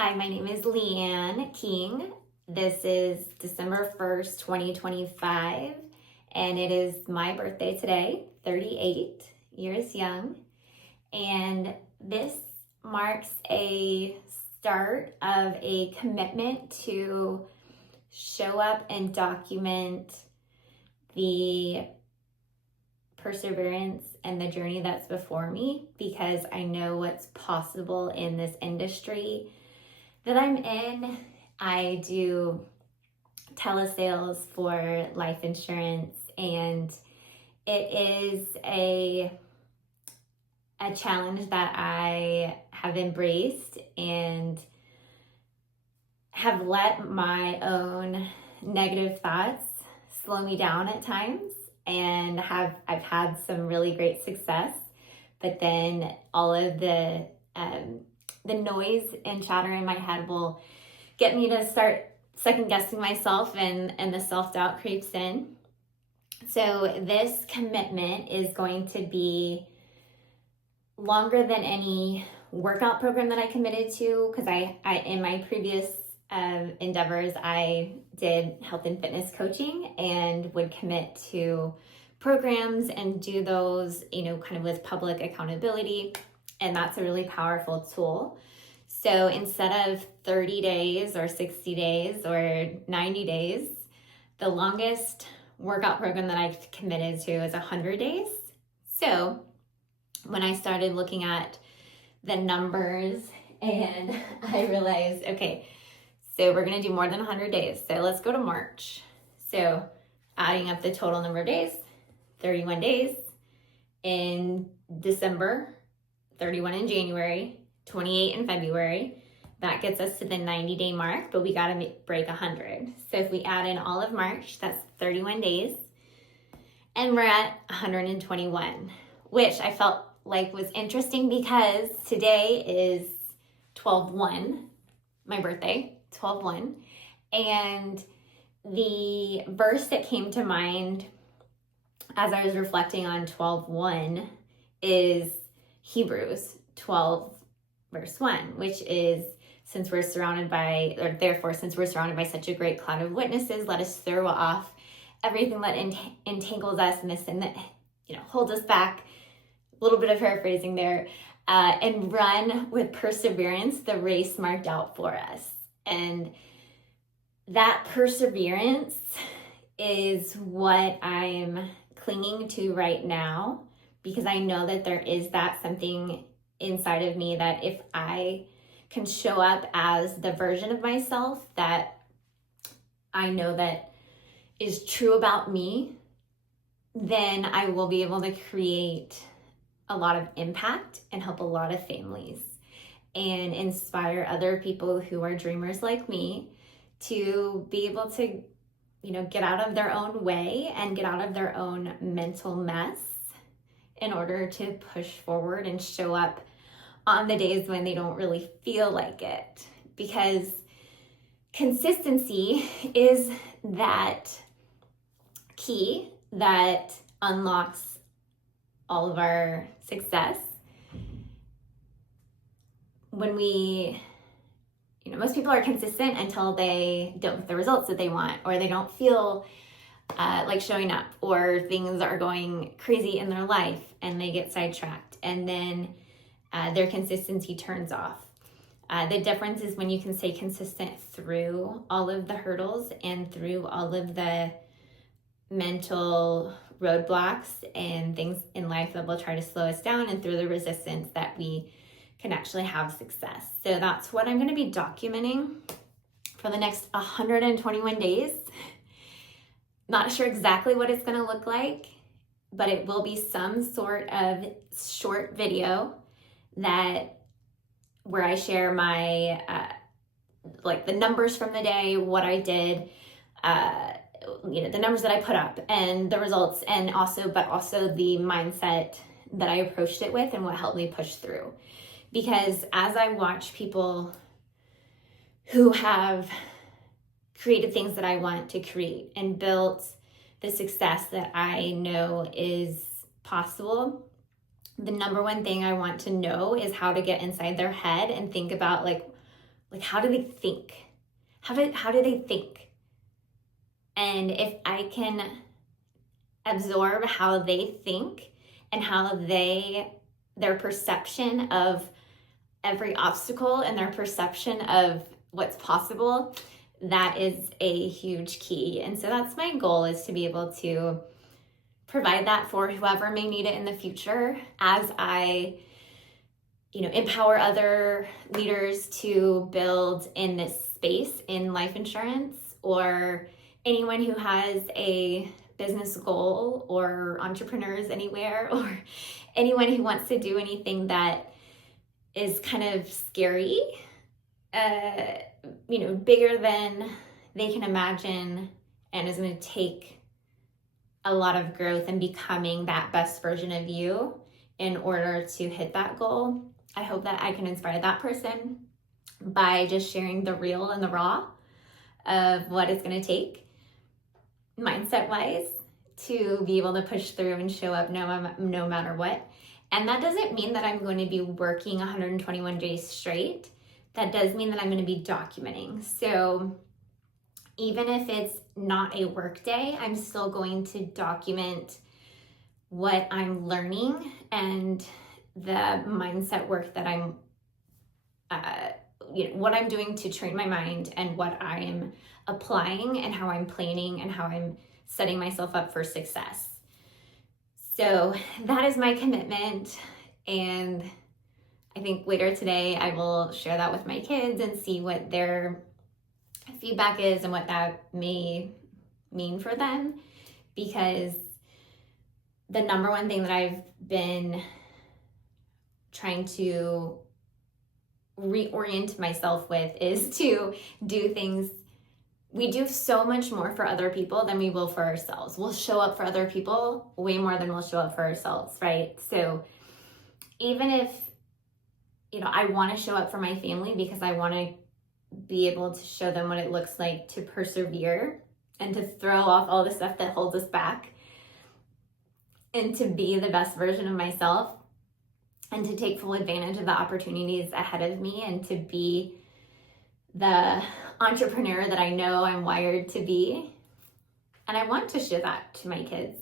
Hi, my name is Leanne King. This is December 1st, 2025, and it is my birthday today, 38 years young. And this marks a start of a commitment to show up and document the perseverance and the journey that's before me, because I know what's possible in this industry that I'm in. I do telesales for life insurance, and it is a challenge that I have embraced and have let my own negative thoughts slow me down at times, and I've had some really great success, but then all of the noise and chatter in my head will get me to start second guessing myself, and the self-doubt creeps in. So this commitment is going to be longer than any workout program that I committed to, because I in my previous endeavors, I did health and fitness coaching and would commit to programs and do those, kind of with public accountability. And that's a really powerful tool. So instead of 30 days or 60 days or 90 days, the longest workout program that I've committed to is 100 days. So when I started looking at the numbers, and I realized, okay, so we're going to do more than 100 days. So let's go to March. So adding up the total number of days, 31 days in December, 31 in January, 28 in February. That gets us to the 90-day mark, but we got to break 100. So if we add in all of March, that's 31 days. And we're at 121, which I felt like was interesting because today is 12/1, my birthday, 12/1. And the verse that came to mind as I was reflecting on 12/1 is Hebrews 12 verse 1, which is, since we're surrounded by such a great cloud of witnesses, let us throw off everything that entangles us and the sin that holds us back. A little bit of paraphrasing there, and run with perseverance the race marked out for us. And that perseverance is what I'm clinging to right now, because I know that there is that something inside of me that if I can show up as the version of myself that I know that is true about me, then I will be able to create a lot of impact and help a lot of families and inspire other people who are dreamers like me to be able to, get out of their own way and get out of their own mental mess in order to push forward and show up on the days when they don't really feel like it. Because consistency is that key that unlocks all of our success. When most people are consistent until they don't get the results that they want, or they don't feel like showing up, or things are going crazy in their life and they get sidetracked, and then their consistency turns off. The difference is when you can stay consistent through all of the hurdles and through all of the mental roadblocks and things in life that will try to slow us down, and through the resistance that we can actually have success. So that's what I'm going to be documenting for the next 121 days. Not sure exactly what it's going to look like, but it will be some sort of short video where I share my the numbers from the day, what I did, the numbers that I put up and the results, and also the mindset that I approached it with and what helped me push through. Because as I watch people who have created things that I want to create and built the success that I know is possible, the number one thing I want to know is how to get inside their head and think about Like, how do they think? How do they think? And if I can absorb how they think and how their perception of every obstacle and their perception of what's possible, that is a huge key. And so that's my goal, is to be able to provide that for whoever may need it in the future, as I, empower other leaders to build in this space in life insurance, or anyone who has a business goal, or entrepreneurs anywhere, or anyone who wants to do anything that is kind of scary, bigger than they can imagine, and is going to take a lot of growth and becoming that best version of you in order to hit that goal. I hope that I can inspire that person by just sharing the real and the raw of what it's going to take mindset-wise to be able to push through and show up no matter what. And that doesn't mean that I'm going to be working 121 days straight. That does mean that I'm going to be documenting. So even if it's not a work day, I'm still going to document what I'm learning and the mindset work that I'm, what I'm doing to train my mind, and what I'm applying, and how I'm planning, and how I'm setting myself up for success. So that is my commitment. And I think later today I will share that with my kids and see what their feedback is and what that may mean for them, because the number one thing that I've been trying to reorient myself with is to do things. We do so much more for other people than we will for ourselves. We'll show up for other people way more than we'll show up for ourselves, right? So even if, I want to show up for my family because I want to be able to show them what it looks like to persevere and to throw off all the stuff that holds us back, and to be the best version of myself, and to take full advantage of the opportunities ahead of me, and to be the entrepreneur that I know I'm wired to be. And I want to show that to my kids,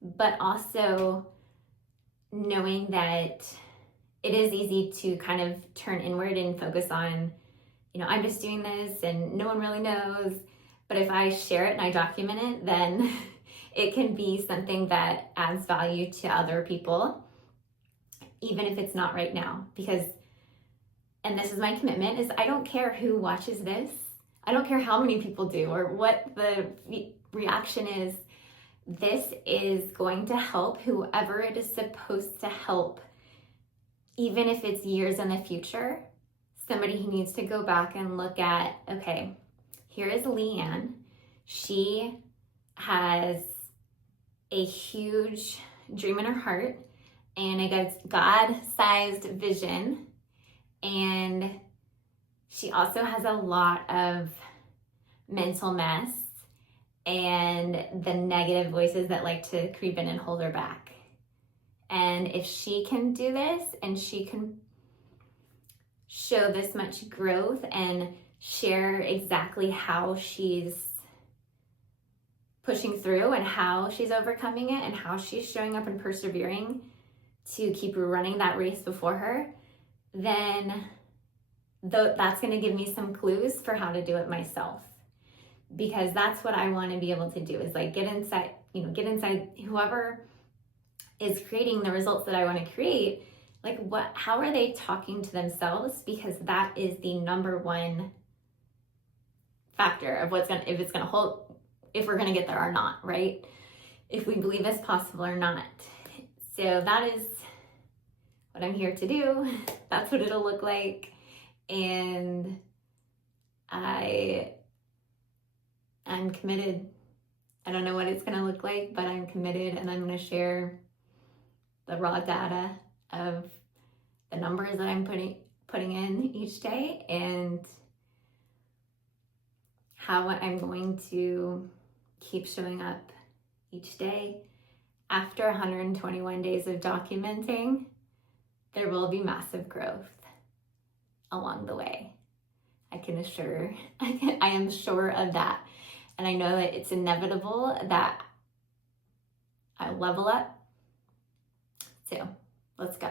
but also knowing that it is easy to kind of turn inward and focus on, I'm just doing this and no one really knows. But if I share it and I document it, then it can be something that adds value to other people, even if it's not right now. Because, and this is my commitment, is I don't care who watches this. I don't care how many people do or what the reaction is. This is going to help whoever it is supposed to help, even if it's years in the future. Somebody who needs to go back and look at, okay, here is Leanne. She has a huge dream in her heart and a God-sized vision. And she also has a lot of mental mess and the negative voices that like to creep in and hold her back. And if she can do this, and she can show this much growth and share exactly how she's pushing through and how she's overcoming it and how she's showing up and persevering to keep running that race before her, then that's going to give me some clues for how to do it myself. Because that's what I want to be able to do, is like get inside whoever is creating the results that I want to create. Like, how are they talking to themselves? Because that is the number one factor of if it's going to hold, if we're going to get there or not, right? If we believe it's possible or not. So that is what I'm here to do. That's what it'll look like. And I'm committed. I don't know what it's going to look like, but I'm committed, and I'm going to share the raw data of the numbers that I'm putting in each day, and how I'm going to keep showing up each day. After 121 days of documenting, there will be massive growth along the way. I am sure of that. And I know that it's inevitable that I level up. So let's go.